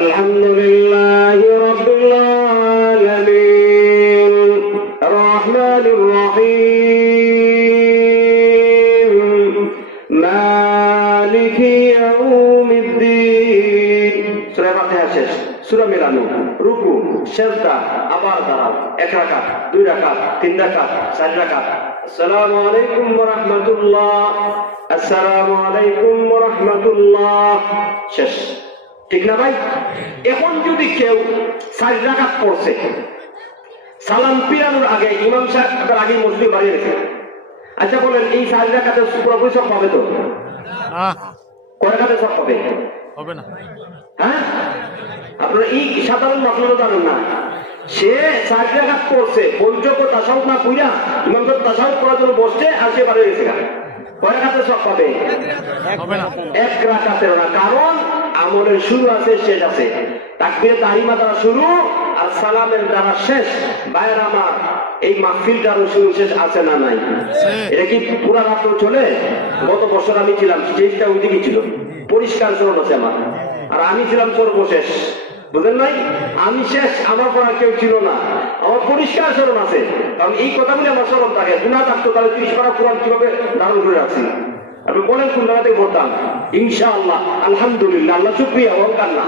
আলহামদুলিল্লাহি রাব্বিল আলামিন রহমানির রহিম মালিকি ইয়াউমিদ্দিন। সূরা ফাতিহা শেষ। সূরা মিলানো, রুকু, সিজদা, আবার দাঁড়াও, 1 রাকাত, 2 রাকাত, 3 রাকাত, 4 রাকাত। আসসালামু আলাইকুম ওয়া রাহমাতুল্লাহ, আসসালামু আলাইকুম ওয়া রাহমাতুল্লাহ, শেষ। ঠিক না ভাই? এখন যদি কেউ 4 রাকাত পড়ছে, সালাম ফিরানোর আগে ইমাম সাহেব তার আগে মসজিদে বাড়িয়ে রেখে, আচ্ছা বলেন এই 4 রাকাতের পুরোপুরি সব পাবে তো? কয় রাকাতে সব পাবে? হবে না। হ্যাঁ, আপনারা এই সাধারণ মাসলা জানেন না। সে 4 রাকাত পড়ছে, পঞ্চক তাসাউদ না কইরা ইমাম সাহেব তাসাউদ পড়ার জন্য বসছে, আর সে বাড়িয়ে গেছে। কয় রাকাতে সব পাবে? হবে না। 1 রাকাতের না, কারণ আমলের শুরু আছে, শেষ আছে। তাকবীরে তাহরিমা দ্বারা শুরু আর সালামের দ্বারা শেষ। ভাইয়ের আমার, এই মাহফিলটারও শুরু শেষ আছে না নাই? এটা কি পুরা রাত চলে? গত বছর আমি ছিলাম, স্টেজটা ওইদিকে ছিল, পরিষ্কার স্মরণ আছে আমার। আর আমি ছিলাম সর্বশেষ, বুঝলেন নাই? আমি শেষ, আমার পর আর কেউ ছিল না। আমার পরিষ্কার স্মরণ আছে, কারণ এই কথাগুলি আমার স্মরণ থাকে। গুনাহ থাকতো তাহলে 30 পারা কোরআন কিভাবে ধারণ করে রাখছি। আপনি বলেন কোন জায়গাতে পড়তাম? ইনশাআল্লাহ, আলহামদুলিল্লাহ, আল্লাহ শুকরিয়া, অহংকার না।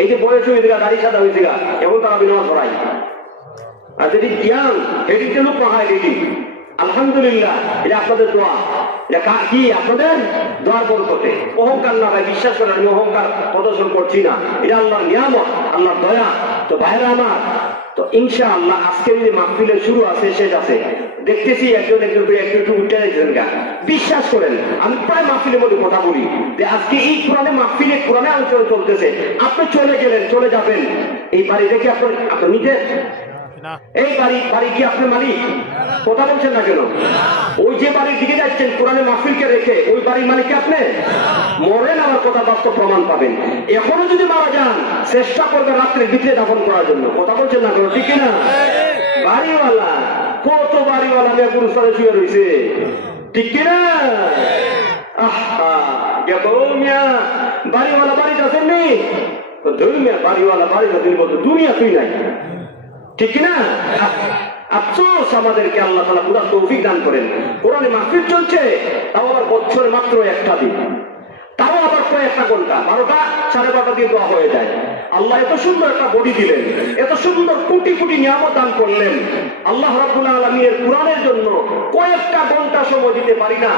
এই যে বয়স হয়ে গেছে, দাড়ি সাদা হয়েছে, এখন তারা বিনামাজ পড়াই। আর যদি জ্ঞান এদিকে লোক হয় দিদি, আলহামদুলিল্লাহ, এটা আপনাদের দোয়া। এটা কি আপনাদের দোয়ার বরকতে। অহংকার না ভাই, বিশ্বাস করেন আমি অহংকার প্রদর্শন করছি না, এটা আল্লাহর নিয়ামত, আল্লাহর দয়া। তো ভাইরা আমার, তো ইনশাআল্লাহ আজকের যে মাহফিলের শুরু আছে, শেষ আছে, দেখতেছি একজন একটু উঠে যাচ্ছেন গা। বিশ্বাস করেন আমি প্রায় মাহফিলের মধ্যে কথা বলি যে আজকে এই কোরআনে মাহফিলে কোরআনে আলোচনা চলতেছে, আপনি চলে গেলেন, চলে যাবেন, এই বাড়ি দেখে আপনি নিজের এই বাড়ি কি আপনি মালিক? কথা বলছেন না কেন? ওই যে বাড়ির দিকে যাচ্ছেন কোরআনে মাহফিলকে রেখে, ওই বাড়ির মালিক আপনি? মরেন, আমার কথা বাস্তব প্রমাণ পাবেন। এখনো যদি মারা যান, চেষ্টা করবে রাত্রের ভিতরে দাফন করার জন্য। কথা বলছেন না কেন? ঠিক না? বাড়িওয়ালা, কত বাড়িওয়ালা মেয়ে গুরুস্থানে শুয়ে রয়েছে, ঠিক কিনা? বাড়িওয়ালা বাড়িতে আছেন নি? বাড়িওয়ালা বাড়িতে আছেন বলতো, দুনিয়া তুই নাই, ঠিক না? আফসোস আমাদেরকে, আল্লাহ তাআলা পুরা তৌফিক দান করেন। কোরআনে মাহফিল চলছে, তাও আবার বছরে মাত্র 1টা দিন, তাও আবার কয়েকটা ঘন্টা, 12টা 12:30 দিয়ে দোয়া হয়ে যায়। আল্লাহ এত সুন্দর একটা বডি দিলেন, এত সুন্দর কোটি কোটি নিয়ামত দান করলেন। আল্লাহ রাব্বুল আলামিনের কোরআনের জন্য কয়েকটা ঘন্টা সময় দিতে পারি না।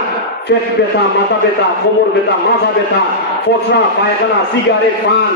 পেট ব্যথা, মাথা ব্যথা, কোমর ব্যথা, মাথা ব্যথা, ফসরা, পায়খানা, সিগারেট, পান,